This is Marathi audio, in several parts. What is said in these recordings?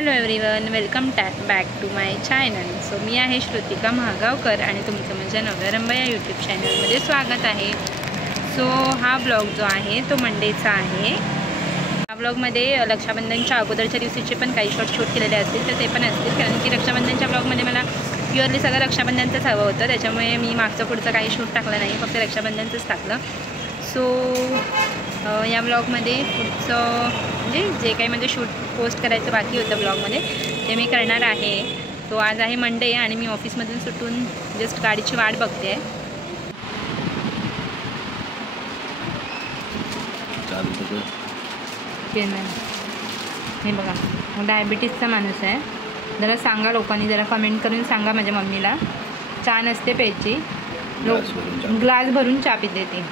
Hello everyone, welcome back to my channel. So मी आहे श्रुतिका महागावकर आणि तुमचं माझ्या नव्या रंबा या यूट्यूब चॅनलमध्ये स्वागत आहे. सो हा ब्लॉग जो आहे तो मंडेचा आहे. हा ब्लॉगमध्ये रक्षाबंधनच्या अगोदरच्या दिवशीचे पण काही शूट केलेले असतील तर ते पण असतील, कारण की रक्षाबंधनच्या ब्लॉगमध्ये मला प्युअरली सगळं रक्षाबंधनचंच हवं होतं. त्याच्यामुळे मी मागचं पुढचं काही शूट टाकलं नाही, फक्त रक्षाबंधनचंच टाकलं. सो या ब्लॉगमध्ये पुढचं म्हणजे जे काही म्हणजे शूट पोस्ट करायचं बाकी होतं ब्लॉगमध्ये ते मी करणार आहे. तो आज आहे मंडे आणि मी ऑफिसमधून सुटून जस्ट गाडीची वाट बघते. हे बघा, डायबिटीसचा माणूस आहे. जरा सांगा लोकांनी, जरा कमेंट करून सांगा माझ्या मम्मीला. चहा नसते प्यायची, ग्लास भरून चहा पिते ती.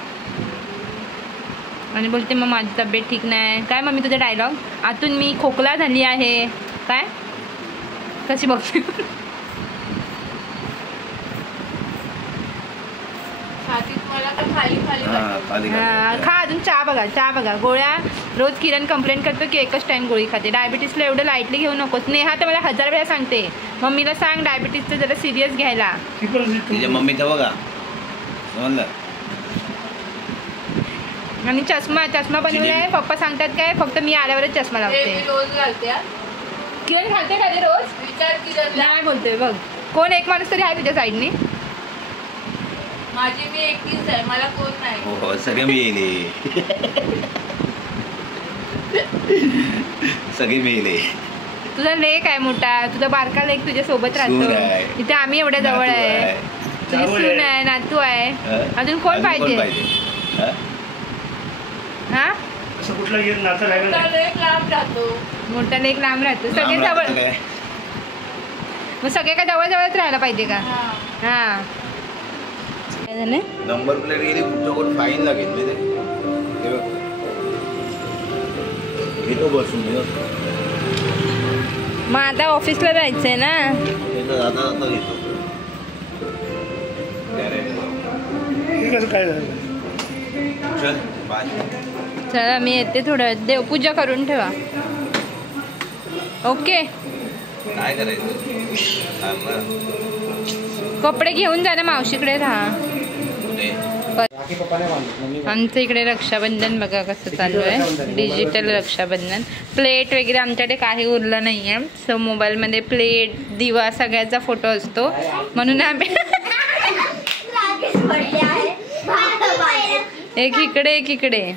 आणि बोलते मग माझी तब्येत ठीक नाही. काय मम्मी तुझा डायलॉग? आतून मी खोकला झाली आहे काय? कशी बघते? खा अजून चहा बघा, चहा बघा. गोळ्या रोज किरण कंप्लेंट करतो की एकच टाइम गोळी खाते. डायबिटीसला एवढं लाईटली घेऊ नकोस. नेहा तर मला 1000 वेळा सांगते मम्मीला सांग डायबिटीसचं जरा सिरियस घ्यायला. मम्मीचं बघा आणि चष्मा बनवलाय. पप्पा सांगतात काय फक्त मी आल्यावरच चष्मा लावते. रोज घालते. किरण घालते का ते रोज? विचार किरण नाही बोलतोय बघ. कोण एक माणूस तरी आहे तुझ्या साईडने? माझी मी एकटीच आहे, मला कोण नाही. हो सगळे मिळेले, सगळे मिळेले. तुझा लेक आहे मोठा, तुझा बारका लेक तुझ्या सोबत राहतो. इथे आम्ही एवढ्या जवळ आहे. तुझी सून आहे, नातू आहे, अजून कोण पाहिजे? हा मोठा लेक लांब राहतो. मोठा लेक लांब राहतो. सगळे जवळ, मग सगळे का जवळच राहायला पाहिजे का? हा काय झालं? नंबर प्लेट गेली कुठं फाईन लागेल. मग आता ऑफिसला जायचंय ना. चला मी येते. थोडं देवपूजा करून ठेवा. ओके. काय करायचं? कपडे घेऊन जा ना मावशीकडे. राहा. आमचं इकडे रक्षाबंधन बघा कसं चालू आहे. डिजिटल रक्षाबंधन. प्लेट वगैरे आमच्याकडे काही उरलं नाही आहे. सो मोबाईलमध्ये प्लेट, दिवा सगळ्याचा फोटो असतो म्हणून आम्ही एक इकडे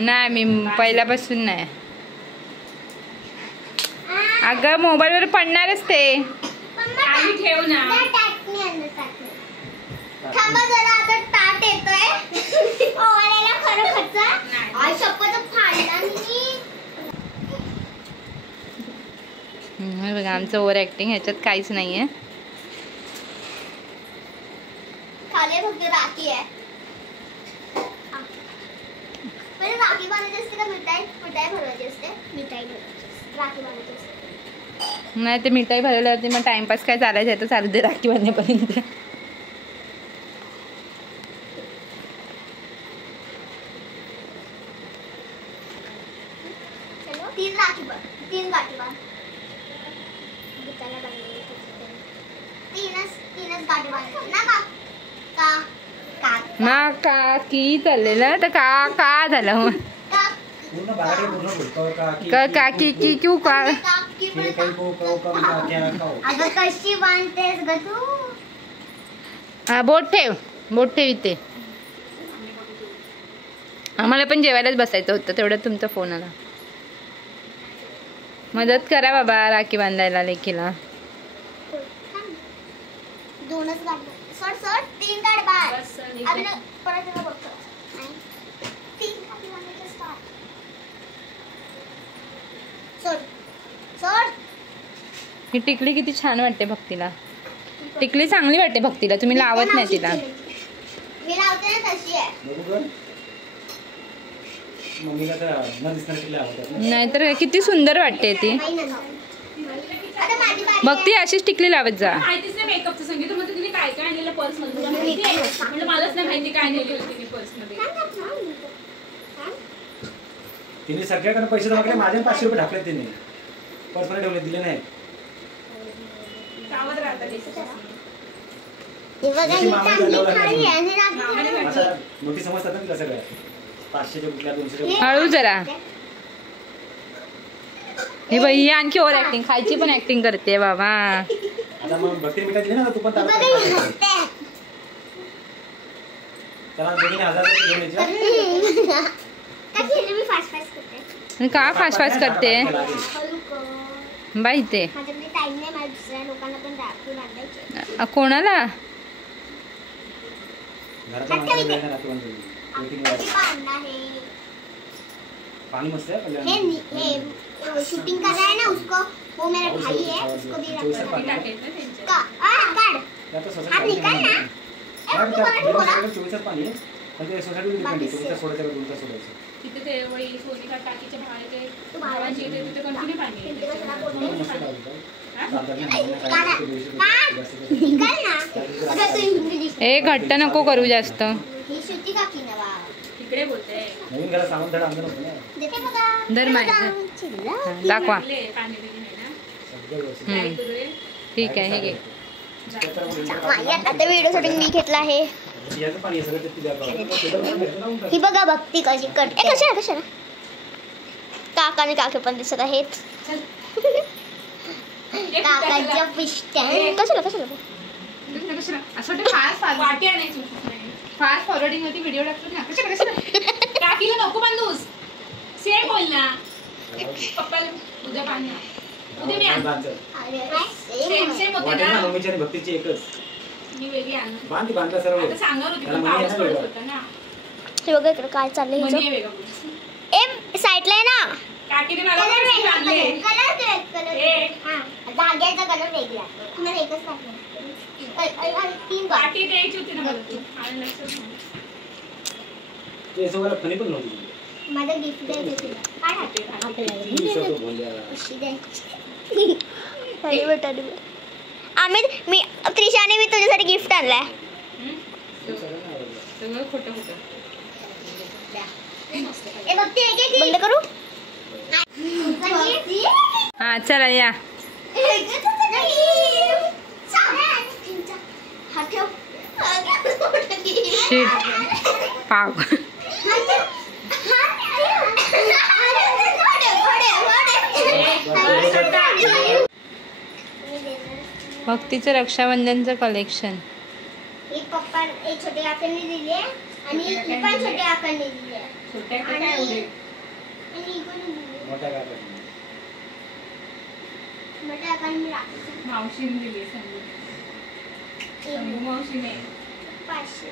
नाही. मी पहिल्यापासून नाही. अगं मोबाईलवर पडणारच ते. ठेव ना. बघा आमचं ओव्हर ऍक्टिंग ह्याच्यात काहीच नाहीये. राखी आहे. राखी बांधायची असते का मिठाई भरवायची असते? मिठाई राखी बांधायची असते. नाही ते मिठाई भरवल्यावरती मग टाइमपास काय चालायचं आहे तर चालू दे राखी बांधेपर्यंत. तीन गाठी बांध. तीनच गाठी बांधायची ना का की चाललेलं तर का झालं मग काकी की क्यू का? अगं कशी बांधतेस ग तू? हा बोट ठेव इथे. आम्हाला पण जेवायलाच बसायचं होतं, तेवढं तुमचा फोन आला. मदत करा बाबा राखी बांधायला लेकीला. दोनच गाठी. सोड 3 गाठी बांध. अभी परत बघतो. 3 गाठी बांधायचे स्टार्ट. सोड. ही टिकली किती छान वाटते भक्तीला. टिकली चांगली वाटते भक्तीला. तुम्ही लावत नाही तिला. मी लावते ना तशी आहे. नाहीतर किती सुंदर वाटते ती. भक्ती अशीच टिकली लावत जा. माहितीच नाही मेकअपचं सांगितलं म्हणजे तिने काय आणलेलं पर्स मध्ये. म्हणजे मलाच नाही माहिती काय नेली होती पर्स मध्ये. तिने सगळ्याकडे पैसे जमा केले, माझे 500 रुपये टाकले तिने पर्समध्ये ठेवले, दिले नाही. कामात राहतात हे बघा ही चांगली थाळी आहे आणि रात्री आता मोठी समजतात ना तिला सगळ्या 500च्या कुठल्या 200च्या. हळू जरा. हे बाई ही आणखी ओव्हर ऍक्टिंग, खायची पण ऍक्टिंग करते बाबा. आता मग भक्ती मिठाई दिली ना तू पण हे बघा ही हसते. त्याला दोघीने 1000 रुपये घेऊन यायचे. का केलं मी फास्ट करते. आणि का फास्ट फास्ट करते हळू कर. बाई? ते माझ्याकडे टाइम नाही, मला दुसऱ्या लोकांना पण राखी बांधायचे. कोणाला? घराच्या माणसाला द्यायला राखी बांधून. आधी बांधणार है. पाणी मस्त आहे कल्याण. हे शूटिंग कर रहा है ना उसको, वो मेरा भाई है, उसको भी रखना का काट. त्या तर सोसायटी आप निकाल ना. काय तू मराठी बोला. 24 पाणी आहे. पण ते सोसायटीवर डिपेंड आहे. 24 सोडायचं का 2 सोडायचं. तिथे ते वही सोनिका टाकीच्या बाहेर ते तू भावाची भावाची तिथे कंटिन्यू पाणी आहे. हिंदी कशाला बोलते? मस्त लावली. निकाल ना. अगं तू हिंदी दिसते. ए घट्ट नको करू जास्त. ही श्रुती काकी ना बा. तिकडे बोलते नवीन घरात सामान धड आणलं नव्हतं ना. देते बघा. धर माझं. चिल्ला. दाखवा. लागले पाणी दिली नाही ना. सगळं व्यवस्थित. हम्म. करू रे. ठीक आहे, हे घे. माझ्या आता व्हिडिओ साठी मी घेतला आहे. याचं पाणी आहे सगळं ते तुझ्या गावात. ही बघा भक्ती कशी करते. कशाला काका आणि काकी पण दिसत आहेत. काकाच्या पिष्ट्या कशाला असं वाटतं वाटी आणायची फास्ट फॉरवर्डिंग मध्ये व्हिडिओ टाकतो ना. कशाला टाकीला नको बांधूस. सेम बोल ना. पप्पाला उद्या पाणी उद्या मी आणतो. सेम सेम होते वाटेल ना ना. मम्मीची आणि भक्तीची एकच. मी वेगळी आणतो. बांधला सर्व. आता सांगणार होती त्याला पण मणी पाऊस आहे ना पडत वेगळा. होता ना. ते बघा इकडे काय चाललंय मणी आहे हिचं. वेगळा बोल. ए साईडला आहे ना. काकीने मला पण आणले. ए. जाग्याचा कलर वेगळा. तुम्हाला एकच टाकलं. 3 काठी द्यायची होती ना मला तू. आणि लक्षात नाही. ते सगळं फणी पण नव्हती. माझं गिफ्ट द्यायचं तुला. काय काठी, काठी. ती विसरतो बोलल्या. अशी द्यायची. अरे बेटा आम्ही मी त्रिशाने मी तुझ्यासाठी गिफ्ट आणलाय. हम्म? सगळं खोटं खोटं. ए बघते एक बंद करू. हा चला या. शीट पाव. भक्तीचं रक्षाबंधनचं कलेक्शन. एक पप्पा एक छोटे काकांनी दिले आणि ही पण छोट्या काकांनी दिले छोट्या का काय एवढे? आणि ही पण दिली. मोठ्या काका. मोठ्या काकांनी राखी. मावशीने दिली संगू. संगू मावशीने. 500.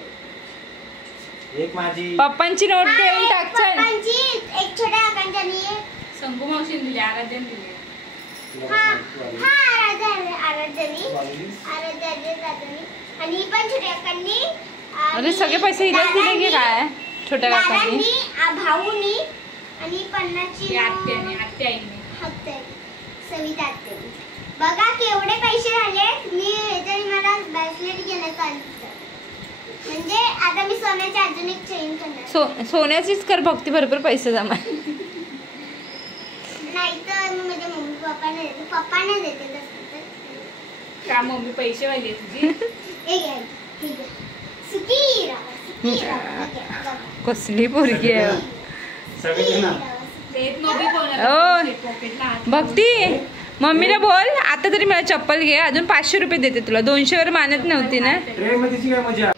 एक माझी. पप्पांची नोट देऊन टाक चल. पप्पांची एक छोट्या काकांची आणि एक संगू मावशीने दिली. आराध्याने दिली. आणि ही पण छोट्या काकांनी. अरे सगळे पैसे हिलाच दिले की काय छोट्या काकांनी? दादांनी, भाऊनी आणि 50ची ती आत्याने आत्याईने. सविता आत्यानी. बघा केवढे पैसे झाले. मी याच्याने मला ब्रेसलेट घेण्याचं आलं. म्हणजे आता मी सोन्याची अजून एक चेन करणार. सोन्याचीच कर भक्ती, भरपूर पैसे जमा. नाही तर मी माझ्या मम्मी पप्पाने देते तसं तर. का मम्मी पैसे वाली तुझी? एक आहे, ठीक आहे. सुखी राहा, सुखी राहा. ठीक आहे, बघा. कसली पोरगी आहे. सगळे ना. देत नव्हती ओ. कोणाला पॉकेटला हात भक्ती मम्मीला बोल आता तरी मला चप्पल घे, अजून 500 रुपये देते तुला. 200 वर मानत नव्हती ना. ट्रेन मध्ये काय मजा.